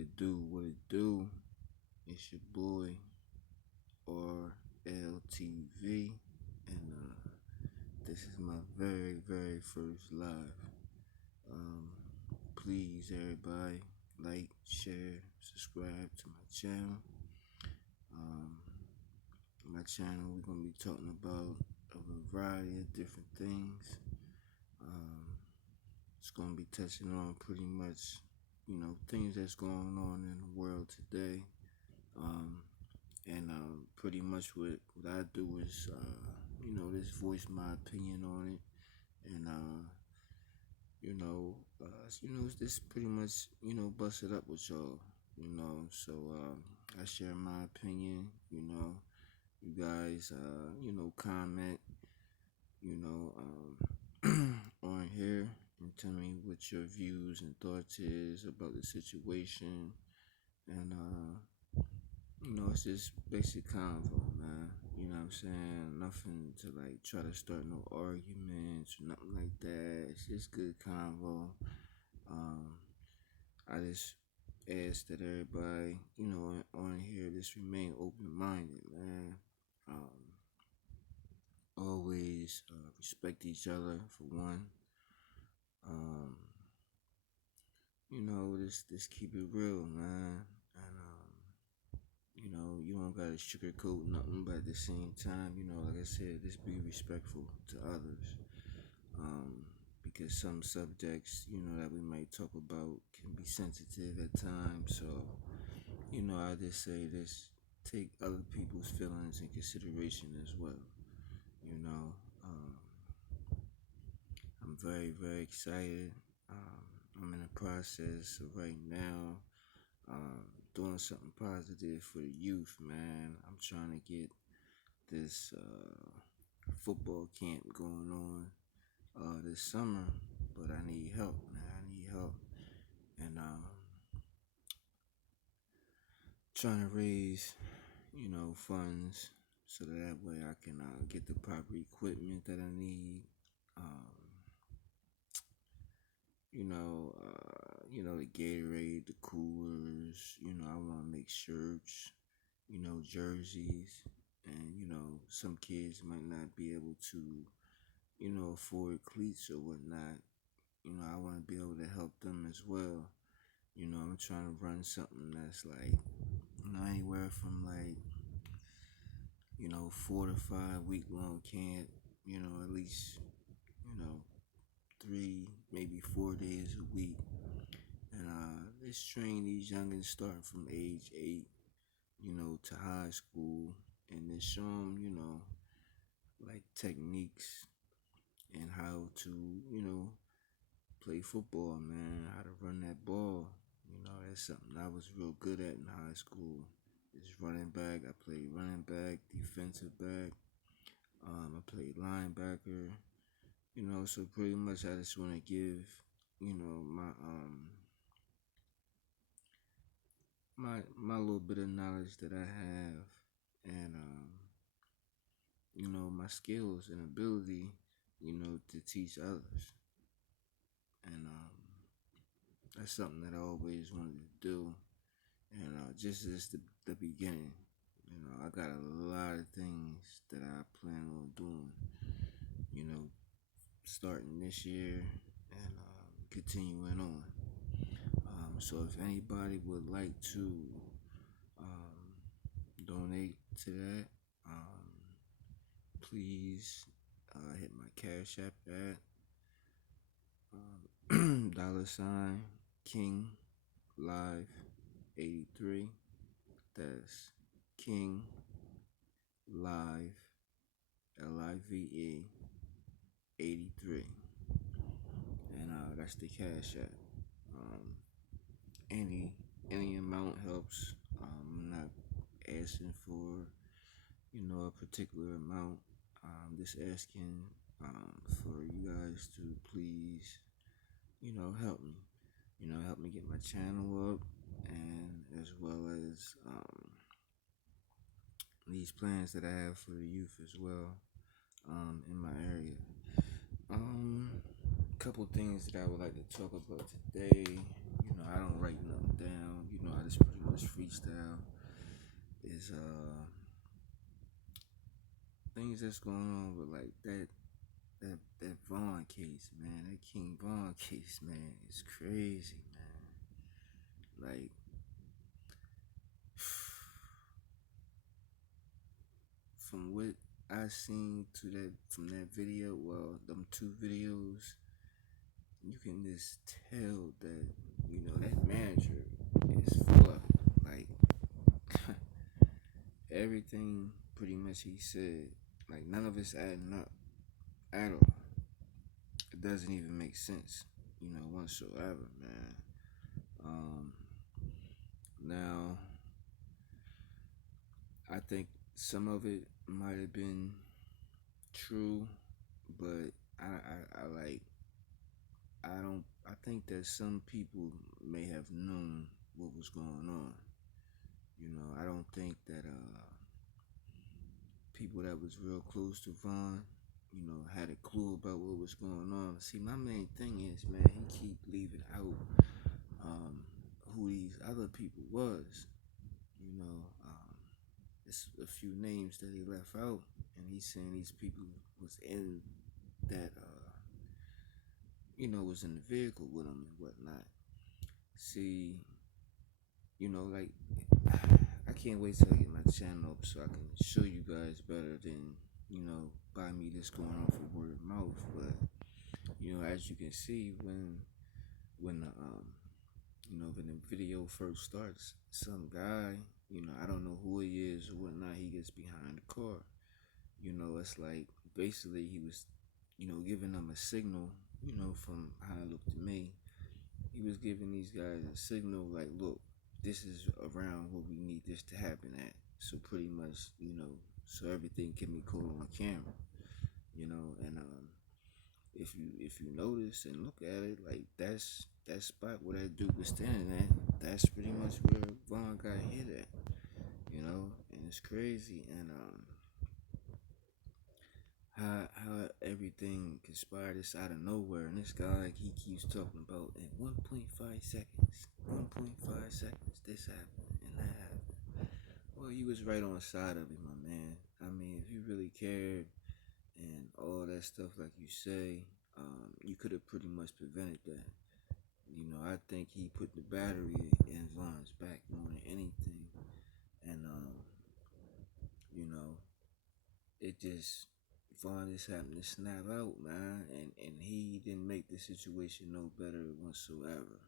it do? What it do? It's your boy RLTV, and this is my very first live. Um, Please, everybody, like, share, subscribe to my channel. Um, my channel, we're gonna be talking about a variety of different things. Um, it's gonna be touching on pretty much, things that's going on in the world today. Um, and pretty much what I do is, just voice my opinion on it, and it's just pretty much, bust it up with y'all, So I share my opinion, You guys, comment, on here and tell me what your views and thoughts is about the situation, and it's just basic convo, man. You know what I'm saying? Nothing to like try to start no arguments or nothing like that. It's just good convo. Um, I just ask that everybody, on here just remain open minded, man. Always respect each other for one. Um, just keep it real, man. And you don't gotta sugarcoat nothing, but at the same time, like I said, just be respectful to others. Because some subjects, that we might talk about can be sensitive at times. So, I just say this: take other people's feelings in consideration as well. You know, um, I'm very excited. I'm in the process of right now doing something positive for the youth, man. I'm trying to get this football camp going on this summer, but I need help, man. I need help, and trying to raise, funds so that way I can get the proper equipment that I need. Um, the Gatorade, the coolers. I want to make shirts, jerseys, and some kids might not be able to, afford cleats or whatnot. I want to be able to help them as well. I'm trying to run something that's like, anywhere from like, 4 to 5 week long camp. At least, you know, 3, maybe 4 days a week, and let's train these youngins starting from age 8, to high school, and then show them, like techniques and how to, play football, man. How to run that ball. That's something I was real good at in high school. Is running back. I played running back, defensive back. I played linebacker. So pretty much I just want to give, my little bit of knowledge that I have, and my skills and ability, to teach others, and that's something that I always wanted to do, and just as the beginning, I got a lot of things that I plan on doing, starting this year and continuing on. So if anybody would like to donate to that, please hit my Cash App at $ King Live 83. That's King Live LIVE 83, and that's the Cash App. Um, any amount helps. I'm not asking for a particular amount. I'm just asking for you guys to please help me. Help me get my channel up, and as well as these plans that I have for the youth as well in my area. Couple things that I would like to talk about today. I don't write nothing down. lifestyle is things that's going on with like that Vaughn case, man. That King Vaughn case, man. It's crazy, man. Like from what I seen to that from that video, well, them two videos, you can just tell that that manager is full of it. Like everything, pretty much he said, like none of it's adding up at all. It doesn't even make sense, whatsoever, man. Um, Now I think some of it might have been true, but I like I don't. I think that some people may have known what was going on. I don't think that people that was real close to Vaughn, had a clue about what was going on. See, my main thing is, man, he keep leaving out who these other people was. It's a few names that he left out, and he's saying these people was in that, was in the vehicle with him and whatnot. See, like I can't wait till I get my channel up so I can show you guys better than by me just going off of word of mouth. But as you can see, when the when the video first starts, some guy, I don't know who he is or whatnot, he gets behind the car. It's like basically he was, giving them a signal. From how it looked to me, he was giving these guys a signal like, look, this is around what we need this to happen at. So pretty much, so everything can be caught on camera. And if you notice and look at it, like that's that spot where that dude was standing at. That's pretty much where Vaughn got hit at. And it's crazy. And how everything conspired this out of nowhere, and this guy, like, he keeps talking about in 1.5 seconds, 1.5 seconds, this happened and that happened. Well, you was right on the side of it, my man. I mean, if you really cared and all that stuff like you say, you could have pretty much prevented that. I think he put the battery in Vaughn's back more than anything. And you know, it just Vaughn just happened to snap out, man, and he didn't make the situation no better whatsoever.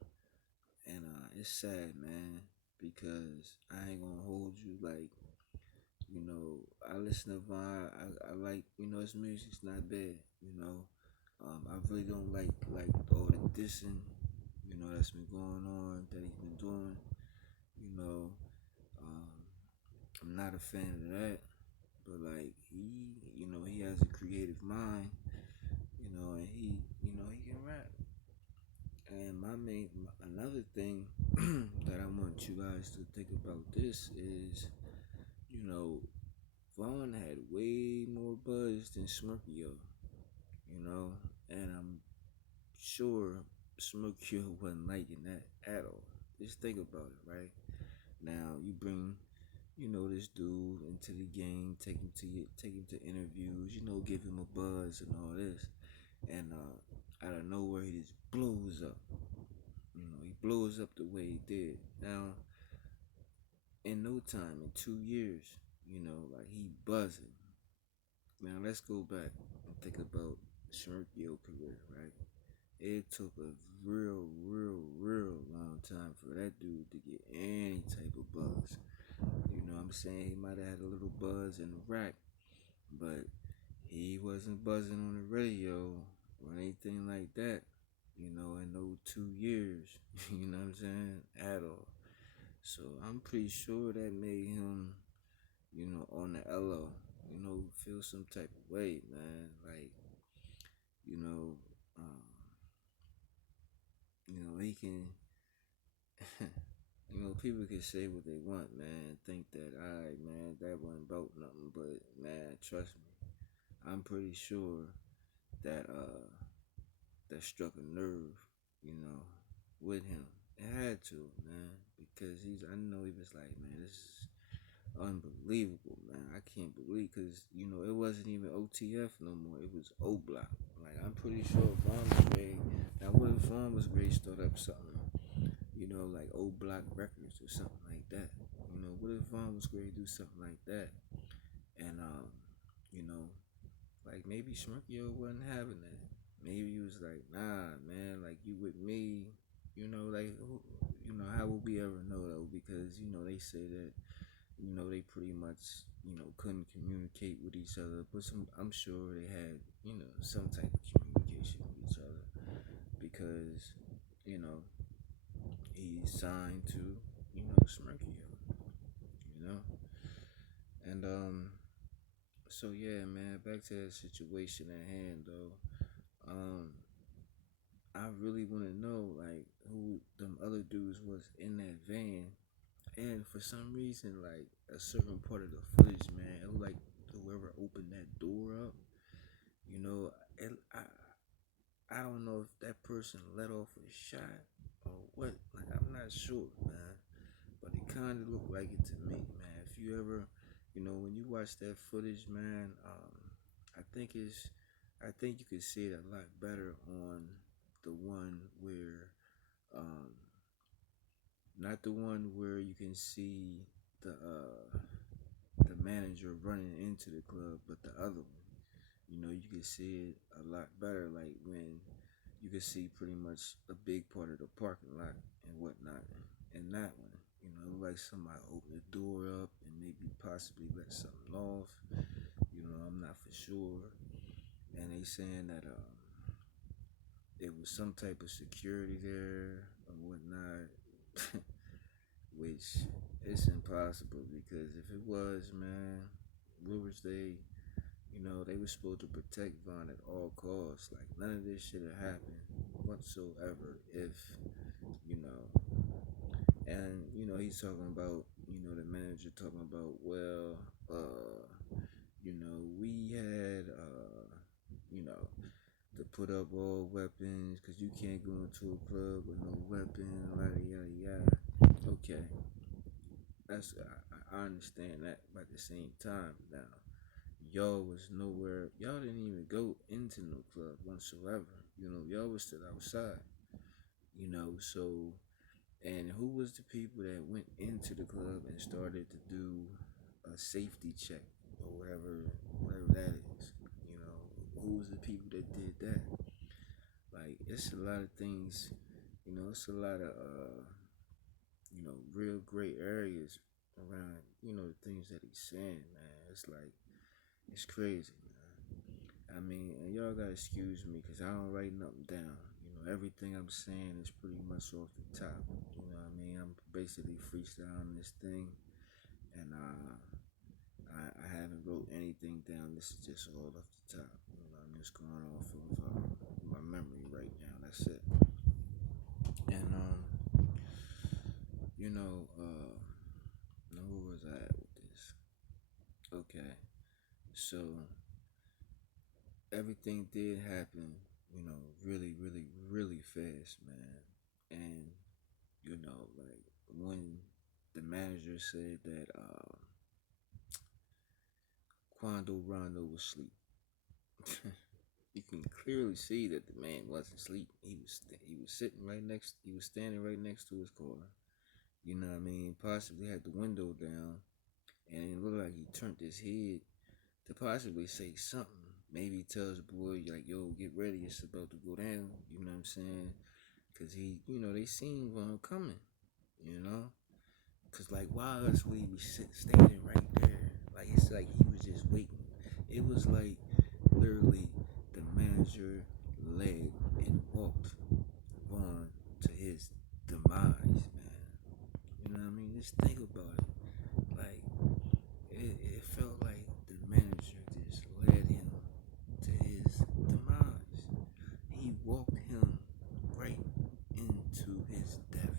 And it's sad, man, because I ain't gonna hold you. Like, I listen to Vaughn. I like, his music's not bad. I really don't like all the dissing, that's been going on, that he's been doing. You know, um, I'm not a fan of that. But like he has a creative mind, and he can rap. And another thing that I want you guys to think about this is, you know, Vaughn had way more buzz than Smurkio, and I'm sure Smurkio wasn't liking that at all. Just think about it, right? Now you bring this dude into the game, take him to interviews, give him a buzz and all this, and out of nowhere he just blows up. He blows up the way he did. Now, in no time, in 2 years, like he buzzing. Now let's go back and think about Sharkio career, right? It took a real long time for that dude to get any type of buzz. I'm saying? He might have had a little buzz in the rack, but he wasn't buzzing on the radio or anything like that, in those 2 years, you know what I'm saying? At all. So I'm pretty sure that made him, on the LO, feel some type of way, man. Like, you know, um, he can, people can say what they want, man. Think that, alright, man, that wasn't about nothing, but man, trust me, I'm pretty sure that that struck a nerve, with him. It had to, man, because I know he was like, man, this is unbelievable, man. I can't believe because it wasn't even OTF no more. It was O Block. Like I'm pretty sure Vaughn was great. Now what if Vaughn was great? Start up something, like O Block Records or something like that. What if Vaughn was great? Do something like that, and you know, like maybe Shmurkio wasn't having that. Maybe he was like, nah, man, like you with me, like how would we ever know though? Because they say that they pretty much couldn't communicate with each other, but I'm sure they had some type of communication with each other because you know he's signed to Smirkio, you know, and so yeah, man, back to that situation at hand though. I really want to know like who them other dudes was in that van. And for some reason, like a certain part of the footage, man, it looked like whoever opened that door up, you know, it, I don't know if that person let off a shot or what. Like I'm not sure, man, but it kind of looked like it to me, man. If you ever, when you watch that footage, man, I think you could see it a lot better on the one where, um, not the one where you can see the manager running into the club, but the other one. You can see it a lot better, like when you can see pretty much a big part of the parking lot and whatnot. And that one, like somebody opened the door up and maybe possibly let something off. I'm not for sure. And they saying that there was some type of security there or whatnot, which it's impossible because if it was, man, where was they? They were supposed to protect Vaughn at all costs. Like none of this should have happened whatsoever if, you know, and he's talking about, the manager talking about, well, we had, you know, to put up all weapons because you can't go into a club with no weapon, yada yada yada. Okay, I understand that, but at the same time, now y'all was nowhere. Y'all didn't even go into no club whatsoever. Y'all was still outside. So and who was the people that went into the club and started to do a safety check or whatever that is? Who was the people that did that? Like, it's a lot of things. It's a lot of real great areas around. The things that he's saying, man. It's like it's crazy, man. I mean, and y'all gotta excuse me because I don't write nothing down. Everything I'm saying is pretty much off the top. You know what I mean? I'm basically freestyling this thing, and I haven't wrote anything down. This is just all off the top. I'm just going off of my memory right now. That's it. And now where was I at with this? Okay, so everything did happen, really, really, really fast, man. And like when the manager said that Quando Rondo was asleep, you can clearly see that the man wasn't asleep. He was sitting right next. He was standing right next to his car. You know what I mean? Possibly had the window down, and it looked like he turned his head to possibly say something. Maybe he tells the boy like, "Yo, get ready, it's about to go down." You know what I'm saying? Cause they seen Von coming. You know, cause like why else would he be standing right there? Like it's like he was just waiting. It was like literally the manager led and walked Von to his demise, man. You know what I mean? Just think about it. Like it felt like the manager just led him to his demise. He walked him right into his death.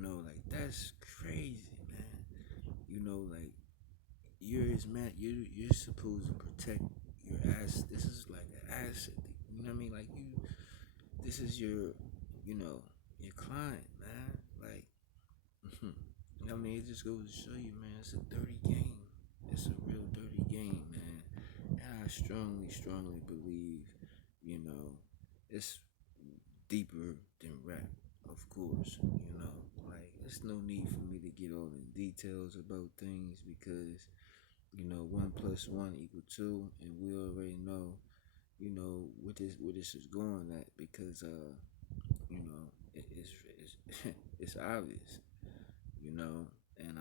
Like that's crazy, man. Like you're his man. You're supposed to protect your ass. This is like an asset. You know what I mean? Like this is your, your client, man. Like I mean, it just goes to show you, man, it's a dirty game. It's a real dirty game, man. And I strongly, strongly believe, you know, it's deeper than rap, of course. Like, there's no need for me to get all in details about things because, one plus one equal two, and we already know, what this is going at because, it's it's obvious, and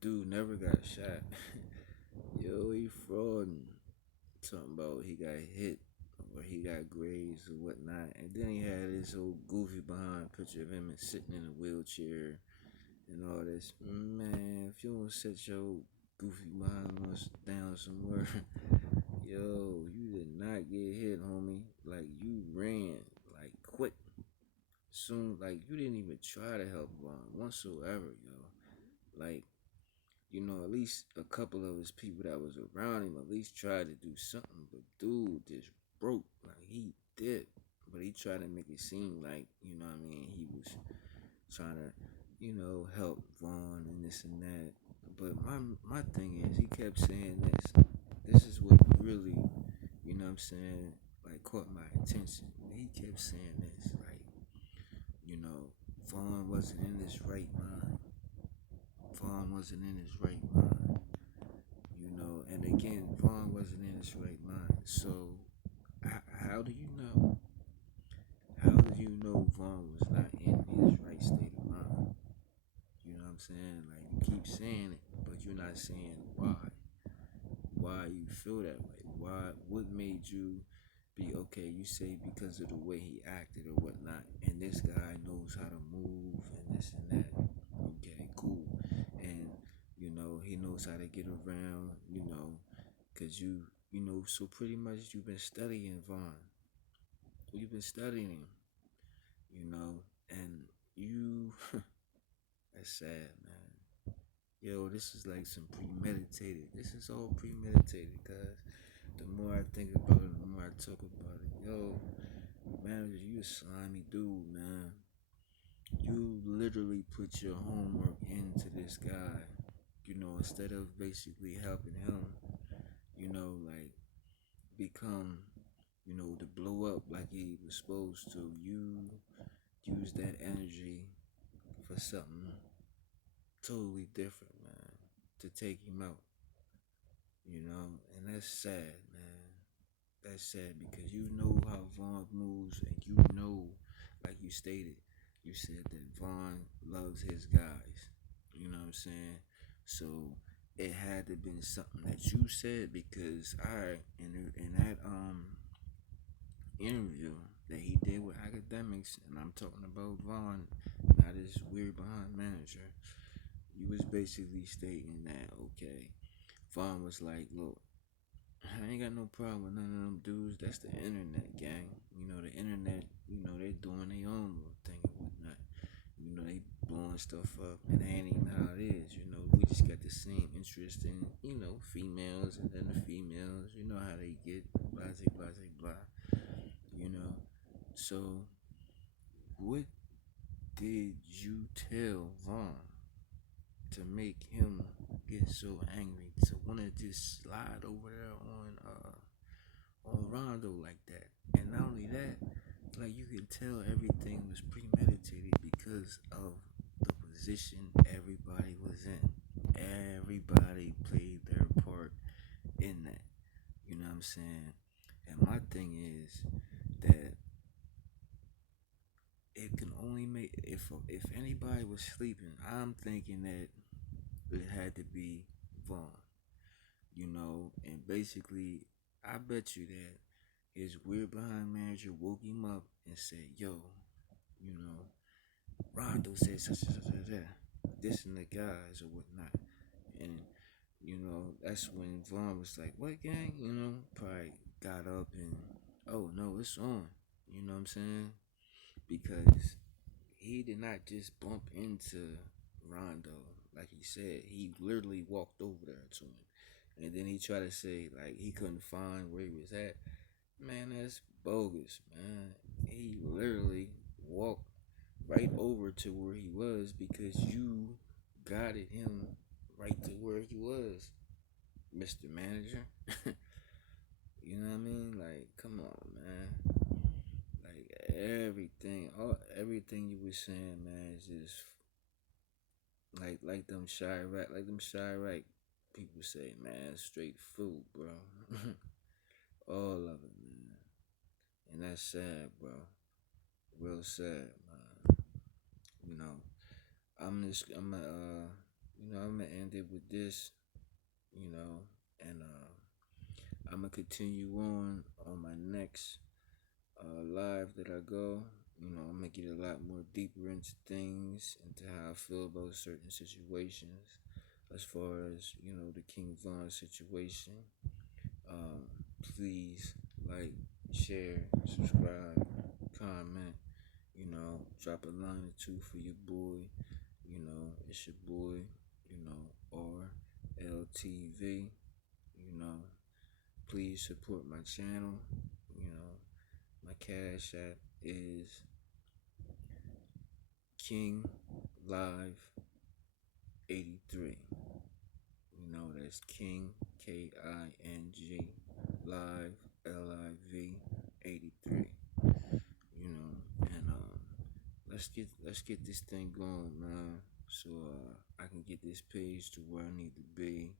dude never got shot. Yo, he frauding. Talking about he got hit or he got grazed or whatnot. And then he had this old goofy behind picture of him sitting in a wheelchair and all this. Man, if you don't sit your goofy behind us down somewhere, yo, you did not get hit, homie. Like, you ran, like, quick. Soon, like, you didn't even try to help Vaughn whatsoever, yo. Like, at least a couple of his people that was around him at least tried to do something. But dude just broke. Like, he did. But he tried to make it seem like, what I mean, he was trying to, help Vaughn and this and that. But my thing is, he kept saying this. This is what really, what I'm saying, like, caught my attention. He kept saying this, like, you know, Vaughn wasn't in his right mind. Vaughn wasn't in his right mind. And again, Vaughn wasn't in his right mind. So, how do you know? How do you know Vaughn was not in his right state of mind? You know what I'm saying? Like, you keep saying it, but you're not saying why. Why you feel that way? Why? What made you be okay? You say because of the way he acted or whatnot, and this guy knows how to move and this and that. Okay, cool. And he knows how to get around. Cause so pretty much you've been studying Vaughn. You've been studying him. And you. That's sad, man. Yo, this is like some premeditated. This is all premeditated, cause the more I think about it, the more I talk about it. Yo, manager, you a slimy dude, man. You literally put your homework into this guy, instead of basically helping him, like become, to blow up like he was supposed to. You use that energy for something totally different, man, to take him out, and that's sad, man. That's sad because you know how Vaughn moves, and like you said that Vaughn loves his guys. You know what I'm saying? So it had to been something that you said because in that interview that he did with academics, and I'm talking about Vaughn, not his weird behind manager. You was basically stating that okay, Vaughn was like, look, I ain't got no problem with none of them dudes. That's the internet gang. The internet, they doing their own little thing and whatnot. They blowing stuff up, and that ain't even how it is. We just got the same interest in, females, and then the females, you know how they get, blah, blah, blah, blah. So, what did you tell Vaughn to make him get so angry to want to just slide over there on Rondo like that? And not only that, like, you can tell everything was premeditated because of the position everybody was in. Everybody played their part in that. You know what I'm saying? And my thing is that it can only make if anybody was sleeping, I'm thinking that it had to be Vaughn. And basically I bet you that his weird behind manager woke him up and said, yo, you know, Rondo said such and such and that, this and the guys or whatnot. And, that's when Vaughn was like, what gang? Probably got up and, oh no, it's on. You know what I'm saying? Because he did not just bump into Rondo like he said. He literally walked over there to him. And then he tried to say, like, he couldn't find where he was at. Man, that's bogus, man. He literally walked right over to where he was because you guided him right to where he was, Mr. Manager. You know what I mean? Like, come on, man. Like everything you were saying, man, is just like them shy right people say, man, straight food, bro. All of it, man. And that's sad, bro. Real sad, man. You know, I'm gonna end it with this, you know, and I'm gonna continue on my next live that I go. You know, I'm gonna get a lot more deeper into things, into how I feel about certain situations, as far as the King Von situation. Um, Please like, share, subscribe, comment. Drop a line or two for your boy. It's your boy. RLTV. You know, please support my channel. You know, my cash app is King Live 83. That's King KING Live LIV 83. And let's get this thing going, man. So I can get this page to where I need to be,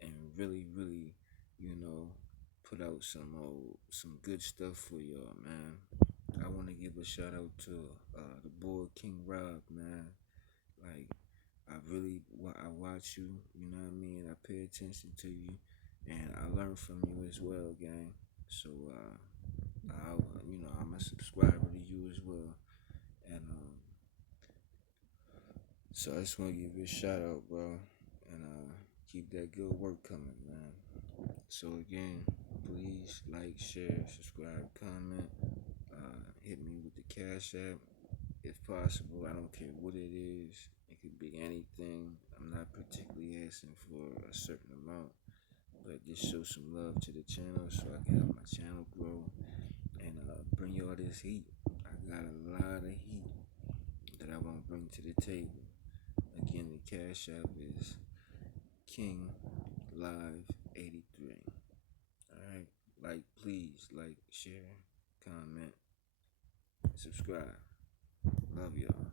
and really, really, you know, put out some good stuff for y'all, man. I want to give a shout out to the boy King Rob, man. Like, I watch you. You know what I mean? I pay attention to you, and I learn from you as well, gang. So I'm a subscriber to you as well, and so I just want to give you a shout out, bro, and keep that good work coming, man. So again, please like, share, subscribe, comment. Hit me with the Cash App if possible. I don't care what it is. It could be anything. I'm not particularly asking for a certain amount, but just show some love to the channel so I can help my channel grow and bring y'all this heat. I got a lot of heat that I want to bring to the table. Again, the Cash App is King Live 83. Alright? Please like, share, comment, subscribe. Love y'all.